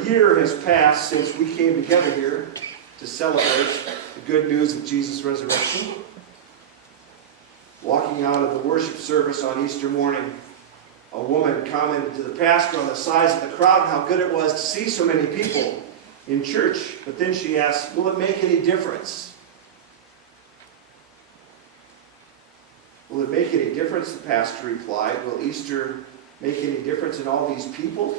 a year has passed since we came together here to celebrate the good news of Jesus' resurrection. Walking out of the worship service on Easter morning, a woman commented to the pastor on the size of the crowd and how good it was to see so many people in church. But then she asked, will it make any difference? Will it make any difference? The pastor replied, will Easter make any difference in all these people?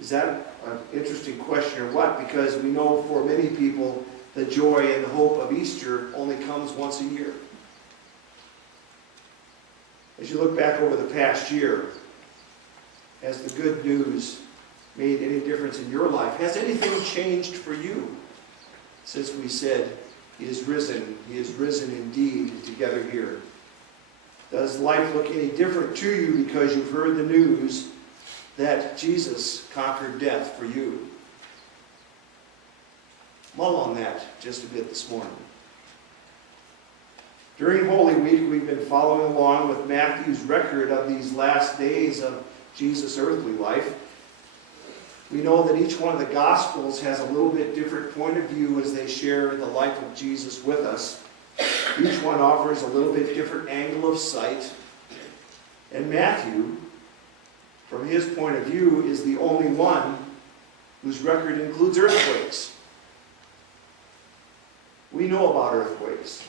Is that an interesting question or what? Because we know for many people the joy and the hope of Easter only comes once a year. As you look back over the past year, has the good news made any difference in your life? Has anything changed for you since we said He is risen indeed together here? Does life look any different to you because you've heard the news that Jesus conquered death for you? Mull on that just a bit this morning. During Holy Week, we've been following along with Matthew's record of these last days of Jesus' earthly life. We know that each one of the Gospels has a little bit different point of view as they share the life of Jesus with us. Each one offers a little bit different angle of sight. And Matthew, from his point of view, is the only one whose record includes earthquakes. We know about earthquakes.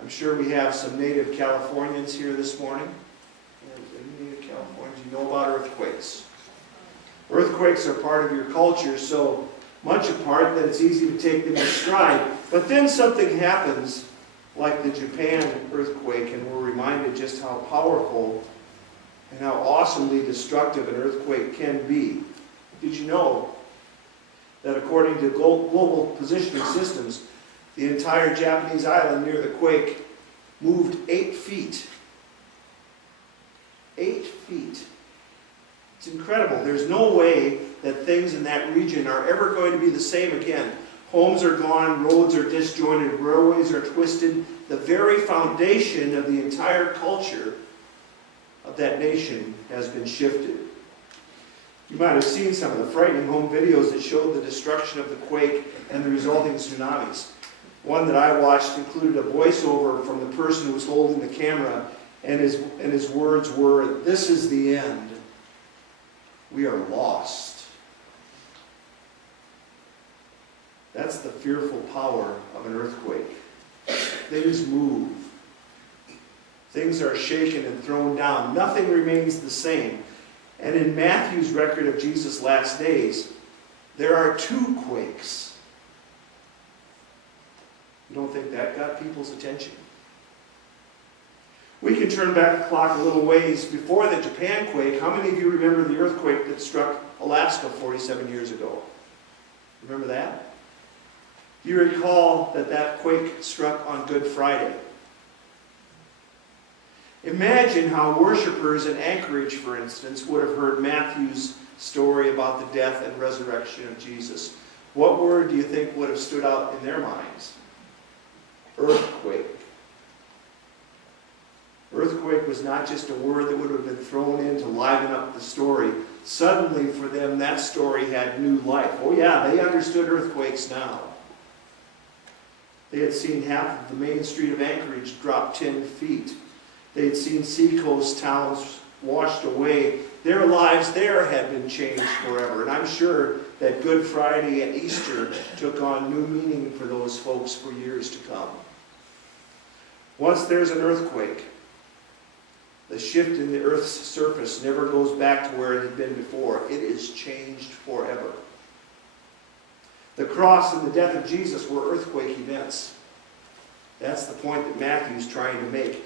I'm sure we have some native Californians here this morning. Any native Californians, you know about earthquakes. Earthquakes are part of your culture, so much a part that it's easy to take them in stride. But then something happens, like the Japan earthquake, and we're reminded just how powerful and how awesomely destructive an earthquake can be. Did you know that according to global positioning systems, the entire Japanese island near the quake moved 8 feet? 8 feet. It's incredible. There's no way that things in that region are ever going to be the same again. Homes are gone, roads are disjointed, railways are twisted. The very foundation of the entire culture of that nation has been shifted. You might have seen some of the frightening home videos that showed the destruction of the quake and the resulting tsunamis. One that I watched included a voiceover from the person who was holding the camera, and his words were, "This is the end. We are lost." That's the fearful power of an earthquake. Things move. Things are shaken and thrown down. Nothing remains the same. And in Matthew's record of Jesus' last days, there are 2 quakes. You don't think that got people's attention? We can turn back the clock a little ways before the Japan quake. How many of you remember the earthquake that struck Alaska 47 years ago? Remember that? Do you recall that quake struck on Good Friday? Imagine how worshipers in Anchorage, for instance, would have heard Matthew's story about the death and resurrection of Jesus. What word do you think would have stood out in their minds? Earthquake. Earthquake was not just a word that would have been thrown in to liven up the story. Suddenly for them that story had new life. Oh yeah, they understood earthquakes now. They had seen half of the main street of Anchorage drop 10 feet. They had seen seacoast towns washed away. Their lives there had been changed forever. And I'm sure that Good Friday and Easter took on new meaning for those folks for years to come. Once there's an earthquake, the shift in the earth's surface never goes back to where it had been before. It is changed forever. The cross and the death of Jesus were earthquake events. That's the point that Matthew's trying to make.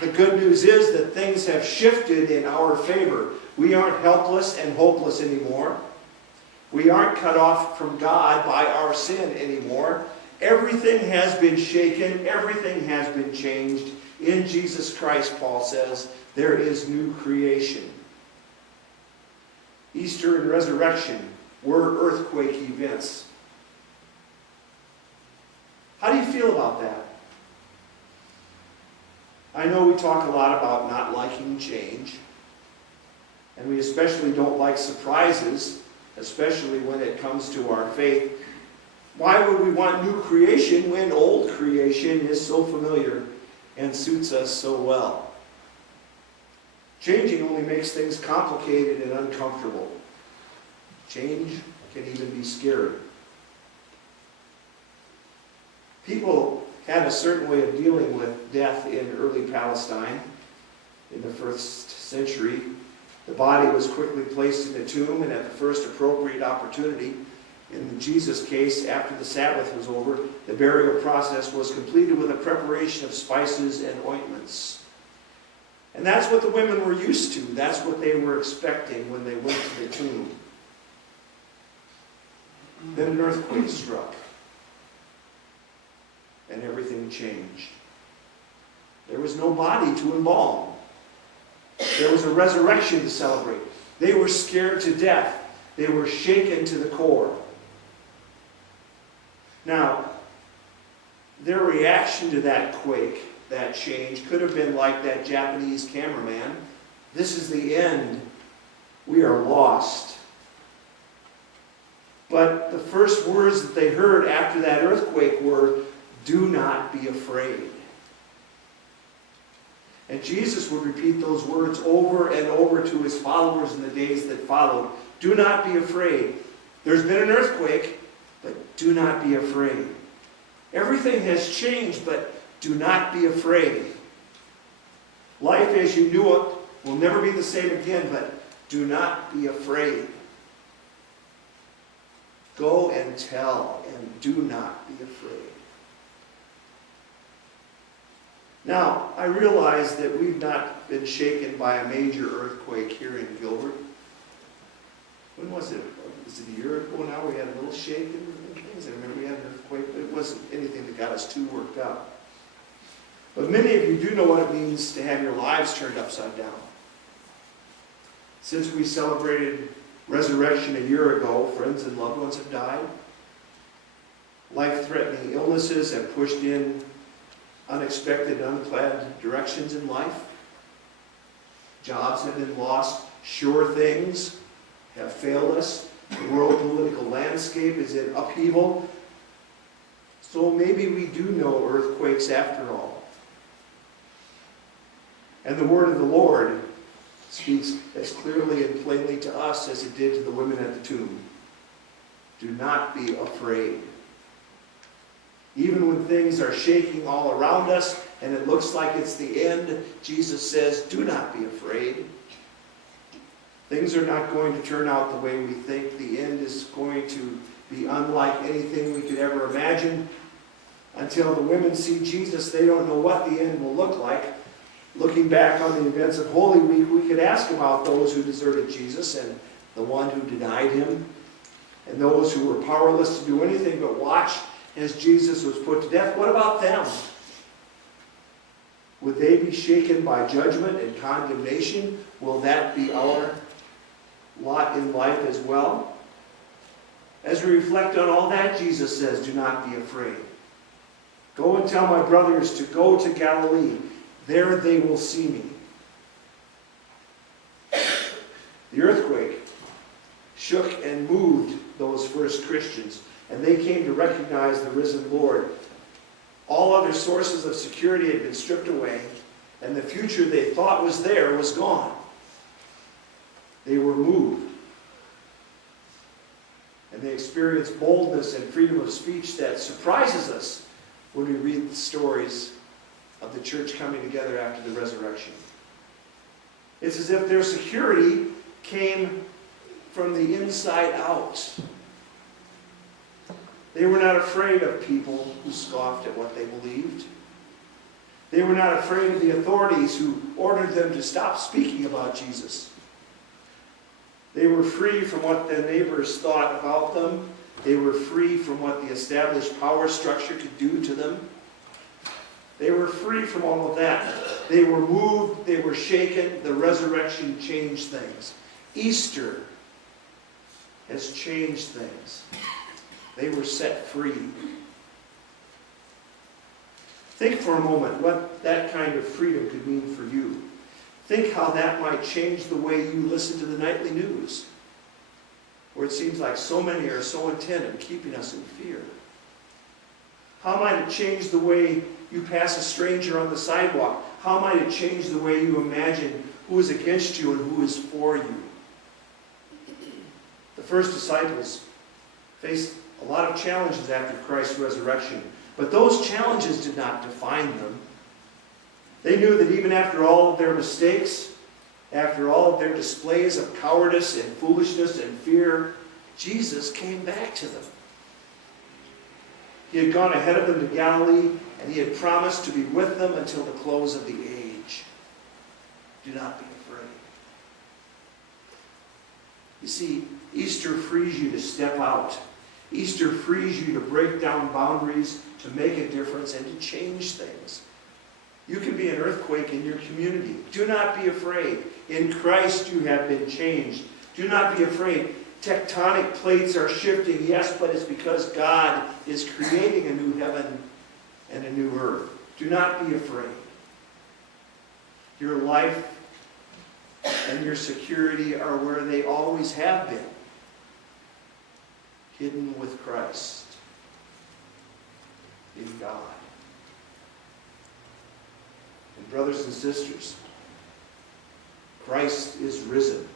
The good news is that things have shifted in our favor. We aren't helpless and hopeless anymore. We aren't cut off from God by our sin anymore. Everything has been shaken. Everything has been changed. In Jesus Christ, Paul says, there is new creation. Easter and resurrection were earthquake events. How do you feel about that? I know we talk a lot about not liking change. And we especially don't like surprises, especially when it comes to our faith. Why would we want new creation when old creation is so familiar and suits us so well? Changing only makes things complicated and uncomfortable. Change can even be scary. People had a certain way of dealing with death in early Palestine. In the first century, the body was quickly placed in a tomb, and at the first appropriate opportunity, in Jesus' case, after the Sabbath was over, the burial process was completed with a preparation of spices and ointments. And that's what the women were used to. That's what they were expecting when they went to the tomb. Then an earthquake struck, and everything changed. There was no body to embalm. There was a resurrection to celebrate. They were scared to death. They were shaken to the core. Now, their reaction to that quake, that change, could have been like that Japanese cameraman. This is the end. We are lost. But the first words that they heard after that earthquake were, "Do not be afraid." And Jesus would repeat those words over and over to his followers in the days that followed. Do not be afraid. There's been an earthquake, but do not be afraid. Everything has changed, but do not be afraid. Life as you knew it will never be the same again, but do not be afraid. Go and tell, and do not be afraid. Now, I realize that we've not been shaken by a major earthquake here in Gilbert. When was it? Was it a year ago now? We had a little shake and things. I remember we had an earthquake, but it wasn't anything that got us too worked up. But many of you do know what it means to have your lives turned upside down. Since we celebrated resurrection a year ago, friends and loved ones have died. Life-threatening illnesses have pushed in unexpected, unplanned directions in life. Jobs have been lost. Sure things have failed us. The world political landscape is in upheaval. So maybe we do know earthquakes after all. And the word of the Lord speaks as clearly and plainly to us as it did to the women at the tomb. Do not be afraid. Even when things are shaking all around us and it looks like it's the end, Jesus says, do not be afraid. Things are not going to turn out the way we think. The end is going to be unlike anything we could ever imagine. Until the women see Jesus, they don't know what the end will look like. Looking back on the events of Holy Week, we could ask about those who deserted Jesus and the one who denied him, and those who were powerless to do anything but watch as Jesus was put to death. What about them? Would they be shaken by judgment and condemnation? Will that be our lot in life as well? As we reflect on all that, Jesus says, do not be afraid. Go and tell my brothers to go to Galilee. There they will see me. The earthquake shook and moved those first Christians, and they came to recognize the risen Lord. All other sources of security had been stripped away, and the future they thought was there was gone. They were moved. And they experienced boldness and freedom of speech that surprises us when we read the stories of the church coming together after the resurrection. It's as if their security came from the inside out. They were not afraid of people who scoffed at what they believed. They were not afraid of the authorities who ordered them to stop speaking about Jesus. They were free from what their neighbors thought about them. They were free from what the established power structure could do to them. They were free from all of that. They were moved, they were shaken. The resurrection changed things. Easter has changed things. They were set free. Think for a moment what that kind of freedom could mean for you. Think how that might change the way you listen to the nightly news, where it seems like so many are so intent on keeping us in fear. How might it change the way you pass a stranger on the sidewalk? How might it change the way you imagine who is against you and who is for you? The first disciples faced a lot of challenges after Christ's resurrection, but those challenges did not define them. They knew that even after all of their mistakes, after all of their displays of cowardice and foolishness and fear, Jesus came back to them. He had gone ahead of them to Galilee, and he had promised to be with them until the close of the age. Do not be afraid. You see, Easter frees you to step out. Easter frees you to break down boundaries, to make a difference, and to change things. You can be an earthquake in your community. Do not be afraid. In Christ you have been changed. Do not be afraid. Tectonic plates are shifting, yes, but it's because God is creating a new heaven and a new earth. Do not be afraid. Your life and your security are where they always have been, hidden with Christ, in God. And brothers and sisters, Christ is risen.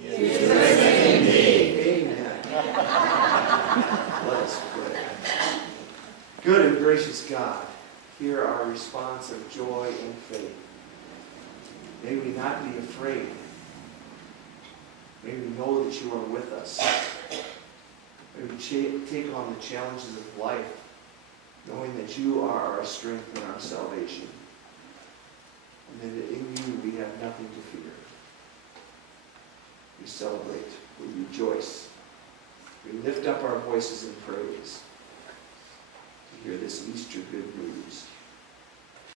He is risen indeed. Amen. Let us pray. Good and gracious God, hear our response of joy and faith. May we not be afraid. May we know that you are with us. May we take on the challenges of life, knowing that you are our strength and our salvation. And that in you we have nothing to fear. We celebrate, we rejoice, we lift up our voices in praise to hear this Easter good news.